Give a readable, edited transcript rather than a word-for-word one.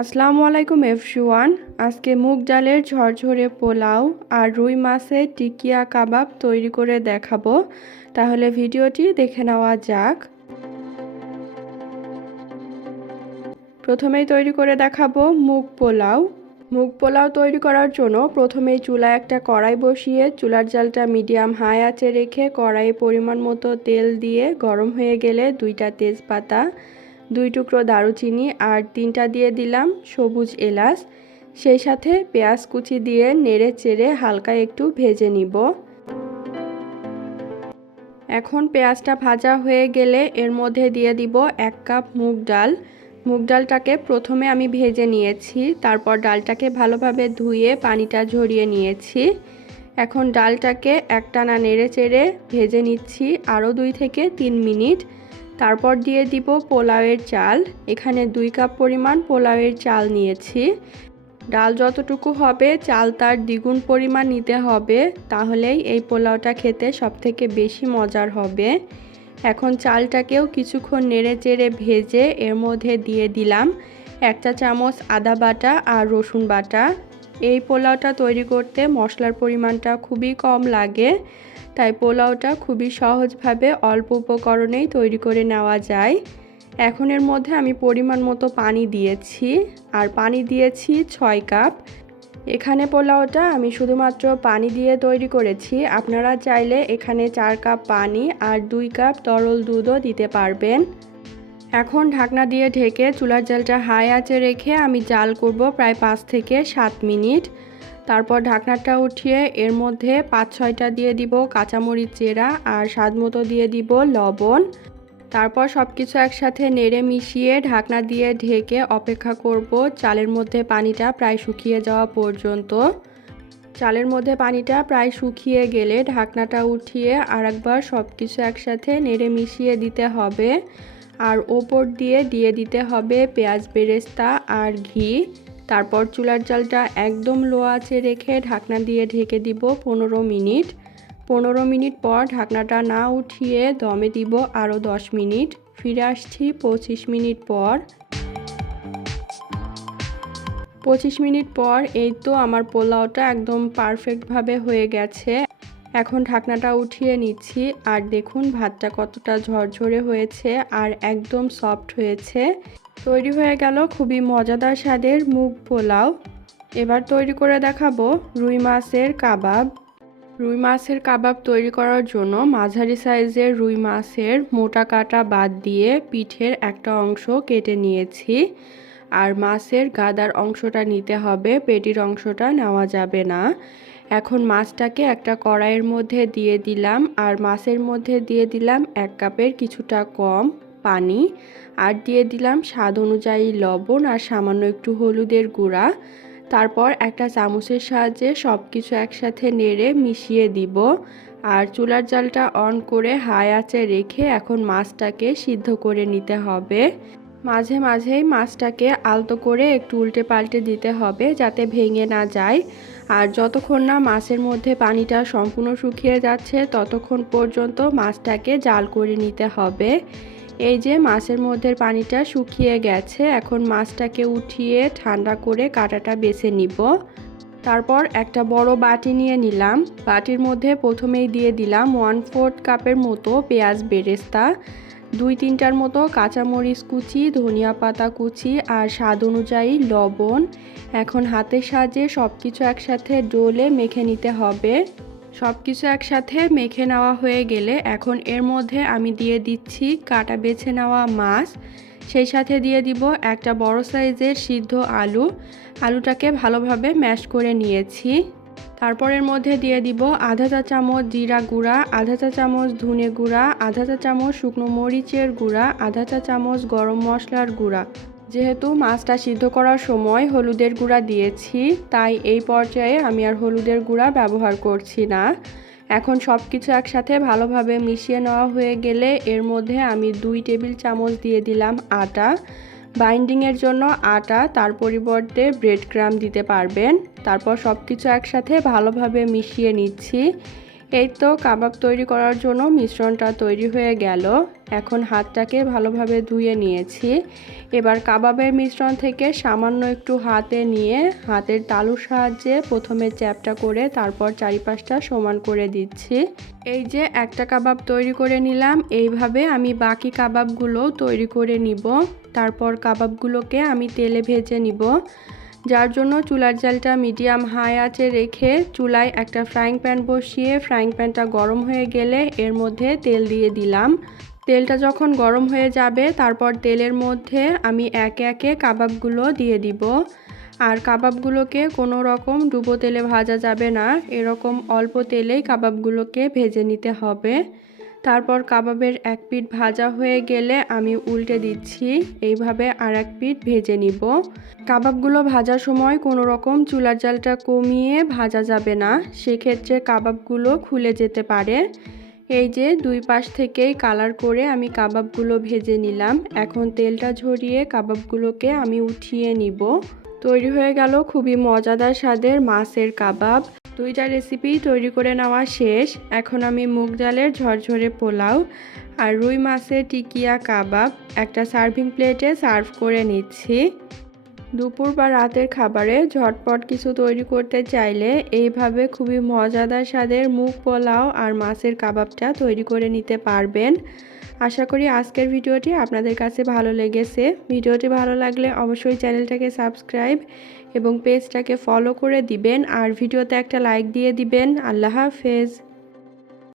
আসসালামু আলাইকুম এভরিওয়ান। আজকে মুগ ডালের ঝরঝরে পোলাও আর রুই মাছের টিকিয়া কাবাব তৈরি করে দেখাবো। তাহলে ভিডিওটি দেখে নেওয়া যাক। প্রথমেই তৈরি করে দেখাবো মুগ পোলাও। মুগ পোলাও তৈরি করার জন্য প্রথমেই চুলায় একটা কড়াই বসিয়ে চুলার জালটা মিডিয়াম হাই আঁচে রেখে কড়াইয়ে পরিমাণ মতো তেল দিয়ে গরম হয়ে গেলে 2টা তেজপাতা, 2 টুকরো দারুচিনি আর 3টা দিয়ে দিলাম সবুজ এলাচ। সেই সাথে পেঁয়াজ কুচি দিয়ে নেড়ে চেড়ে হালকা একটু ভেজে নিব। এখন পেঁয়াজটা ভাজা হয়ে গেলে এর মধ্যে দিয়ে দিব 1 কাপ মুগ ডাল। মুগ ডালটাকে প্রথমে আমি ভেজে নিয়েছি, তারপর ডালটাকে ভালোভাবে ধুয়ে পানিটা ঝরিয়ে নিয়েছি। এখন ডালটাকে একটানা নেড়ে চেড়ে ভেজে নিচ্ছি আরও 2 থেকে 3 মিনিট। তারপর দিয়ে দিব পোলাওয়ের চাল। এখানে 2 কাপ পরিমাণ পোলাওয়ের চাল নিয়েছি। ডাল যতটুকু হবে চাল তার দ্বিগুণ পরিমাণ নিতে হবে, তাহলেই এই পোলাওটা খেতে সবথেকে বেশি মজার হবে। এখন চালটাকেও কিছুক্ষণ নেড়ে চেড়ে ভেজে এর মধ্যে দিয়ে দিলাম 1 চা চামচ আদা বাটা আর রসুন বাটা। এই পোলাওটা তৈরি করতে মশলার পরিমাণটা খুবই কম লাগে, তাই পোলাওটা খুবই সহজভাবে অল্প উপকরণেই তৈরি করে নেওয়া যায়। এখন এর মধ্যে আমি পরিমাণ মতো পানি দিয়েছি, আর পানি দিয়েছি 6 কাপ। এখানে পোলাওটা আমি শুধুমাত্র পানি দিয়ে তৈরি করেছি, আপনারা চাইলে এখানে 4 কাপ পানি আর 2 কাপ তরল দুধও দিতে পারবেন। এখন ঢাকনা দিয়ে ঢেকে চুলার জালটা হাই আঁচে রেখে আমি জাল করব প্রায় 5 থেকে 7 মিনিট। তারপর ঢাকনাটা উঠিয়ে এর মধ্যে 5-6টা দিয়ে দিব কাঁচামরিচ চেরা আর স্বাদমতো দিয়ে দিব লবণ। তারপর সব কিছু একসাথে নেড়ে মিশিয়ে ঢাকনা দিয়ে ঢেকে অপেক্ষা করব চালের মধ্যে পানিটা প্রায় শুকিয়ে যাওয়া পর্যন্ত। চালের মধ্যে পানিটা প্রায় শুকিয়ে গেলে ঢাকনাটা উঠিয়ে আরেকবার সব কিছু একসাথে নেড়ে মিশিয়ে দিতে হবে। আর ওপর দিয়ে দিতে হবে পেঁয়াজ বেরেস্তা আর ঘি। তারপর চুলার জালটা একদম লো আঁচে রেখে ঢাকনা দিয়ে ঢেকে দিব 15 মিনিট। 15 মিনিট পর ঢাকনাটা না উঠিয়ে দমে দিব আরও 10 মিনিট। ফিরে আসছি 25 মিনিট পর। 25 মিনিট পর এই তো আমার পোলাওটা একদম পারফেক্টভাবে হয়ে গেছে। এখন ঢাকনাটা উঠিয়ে নিচ্ছি, আর দেখুন ভাতটা কতটা ঝরঝরে হয়েছে আর একদম সফট হয়েছে। তৈরি হয়ে গেল খুবই মজাদার স্বাদের মুগ পোলাও। এবার তৈরি করে দেখাবো রুই মাছের কাবাব। রুই মাছের কাবাব তৈরি করার জন্য মাঝারি সাইজের রুই মাছের মোটা কাটা বাদ দিয়ে পিঠের একটা অংশ কেটে নিয়েছি। আর মাছের গাদার অংশটা নিতে হবে, পেটির অংশটা নেওয়া যাবে না। এখন মাছটাকে একটা কড়াইয়ের মধ্যে দিয়ে দিলাম, আর মাছের মধ্যে দিয়ে দিলাম 1 কাপের কিছুটা কম পানি, আর দিয়ে দিলাম স্বাদ অনুযায়ী লবণ আর সামান্য একটু হলুদের গুঁড়া। তারপর একটা চামচের সাহায্যে সব কিছু একসাথে নেড়ে মিশিয়ে দিব, আর চুলার জালটা অন করে হাই আঁচে রেখে এখন মাছটাকে সিদ্ধ করে নিতে হবে। মাঝে মাঝেই মাছটাকে আলতো করে একটু উল্টে পাল্টে দিতে হবে যাতে ভেঙে না যায়। আর যতক্ষণ না মাছের মধ্যে পানিটা সম্পূর্ণ শুকিয়ে যাচ্ছে ততক্ষণ পর্যন্ত মাছটাকে জাল করে নিতে হবে। এই যে মাছের মধ্যে পানিটা শুকিয়ে গেছে, এখন মাছটাকে উঠিয়ে ঠান্ডা করে কাঁটাটা বেছে নিব। তারপর একটা বড় বাটি নিয়ে নিলাম। বাটির মধ্যে প্রথমেই দিয়ে দিলাম 1/4 কাপের মতো পেঁয়াজ বেরেস্তা, 2-3টার মতো কাঁচামরিচ কুচি, ধনিয়া পাতা কুচি আর স্বাদ অনুযায়ী লবণ। এখন হাতের সাহায্যে সব কিছু একসাথে ডলে মেখে নিতে হবে। সব কিছু একসাথে মেখে নেওয়া হয়ে গেলে এখন এর মধ্যে আমি দিয়ে দিচ্ছি কাটা বেছে নেওয়া মাছ। সেই সাথে দিয়ে দিব একটা বড় সাইজের সিদ্ধ আলু। আলুটাকে ভালোভাবে ম্যাশ করে নিয়েছি। তারপর এর মধ্যে দিয়ে দিব আধা চা চামচ জিরা গুঁড়া, আধা চা চামচ ধনে গুঁড়া, আধা চা চামচ শুকনো মরিচের গুঁড়া, আধা চা চামচ গরম মশলার গুঁড়া। যেহেতু মাছটা সিদ্ধ করার সময় হলুদের গুঁড়া দিয়েছি, তাই এই পর্যায়ে আমি আর হলুদের গুঁড়া ব্যবহার করছি না। এখন সব কিছু একসাথে ভালোভাবে মিশিয়ে নেওয়া হয়ে গেলে এর মধ্যে আমি 2 টেবিল চামচ দিয়ে দিলাম আটা। বাইন্ডিংয়ের জন্য আটা, তার পরিবর্তে ব্রেড ক্রাম্ব দিতে পারবেন। তারপর সব কিছু একসাথে ভালোভাবে মিশিয়ে নিচ্ছি। এই তো কাবাব তৈরি করার জন্য মিশ্রণটা তৈরি হয়ে গেল। এখন হাতটাকে ভালোভাবে ধুয়ে নিয়েছি। এবার কাবাবের মিশ্রণ থেকে সামান্য একটু হাতে নিয়ে হাতের তালুর সাহায্যে প্রথমে চ্যাপটা করে তারপর চারিপাশটা সমান করে দিচ্ছি। এই যে একটা কাবাব তৈরি করে নিলাম, এইভাবে আমি বাকি কাবাবগুলো তৈরি করে নিব। তারপর কাবাবগুলোকে আমি তেলে ভেজে নিব, যার জন্য চুলার জালটা মিডিয়াম হাই আঁচে রেখে চুলায় একটা ফ্রাইং প্যান বসিয়ে ফ্রাইং প্যানটা গরম হয়ে গেলে এর মধ্যে তেল দিয়ে দিলাম। তেলটা যখন গরম হয়ে যাবে তারপর তেলের মধ্যে আমি একে একে কাবাবগুলো দিয়ে দিব। আর কাবাবগুলোকে কোনো রকম ডুবো তেলে ভাজা যাবে না, এরকম অল্প তেলেই কাবাবগুলোকে ভেজে নিতে হবে। তারপর কাবাবের এক পিঠ ভাজা হয়ে গেলে আমি উল্টে দিচ্ছি, এইভাবে আর এক পিঠ ভেজে নিব। কাবাবগুলো ভাজার সময় কোনো রকম চুলার জালটা কমিয়ে ভাজা যাবে না, সেক্ষেত্রে কাবাবগুলো খুলে যেতে পারে। এই যে দুই পাশ থেকেই কালার করে আমি কাবাবগুলো ভেজে নিলাম। এখন তেলটা ঝরিয়ে কাবাবগুলোকে আমি উঠিয়ে নিব। তৈরি হয়ে গেল খুবই মজাদার স্বাদের মাছের কাবাব। দুইটা রেসিপি তৈরি করে নেওয়া শেষ। এখন আমি মুগ ডালের ঝরঝরে পোলাও আর রুই মাছের টিকিয়া কাবাব একটা সার্ভিং প্লেটে সার্ভ করে নিচ্ছি। দুপুর বা রাতের খাবারে ঝটপট কিছু তৈরি করতে চাইলে এইভাবে খুবই মজাদার স্বাদের মুগ পোলাও আর মাছের কাবাবটা তৈরি করে নিতে পারবেন। আশা করি আজকের ভিডিওটি আপনাদের কাছে ভালো লেগেছে। ভিডিওটি ভালো লাগলে অবশ্যই চ্যানেলটাকে সাবস্ক্রাইব এবং পেজটাকে ফলো করে দিবেন আর ভিডিওতে একটা লাইক দিয়ে দিবেন। আল্লাহ হাফেজ।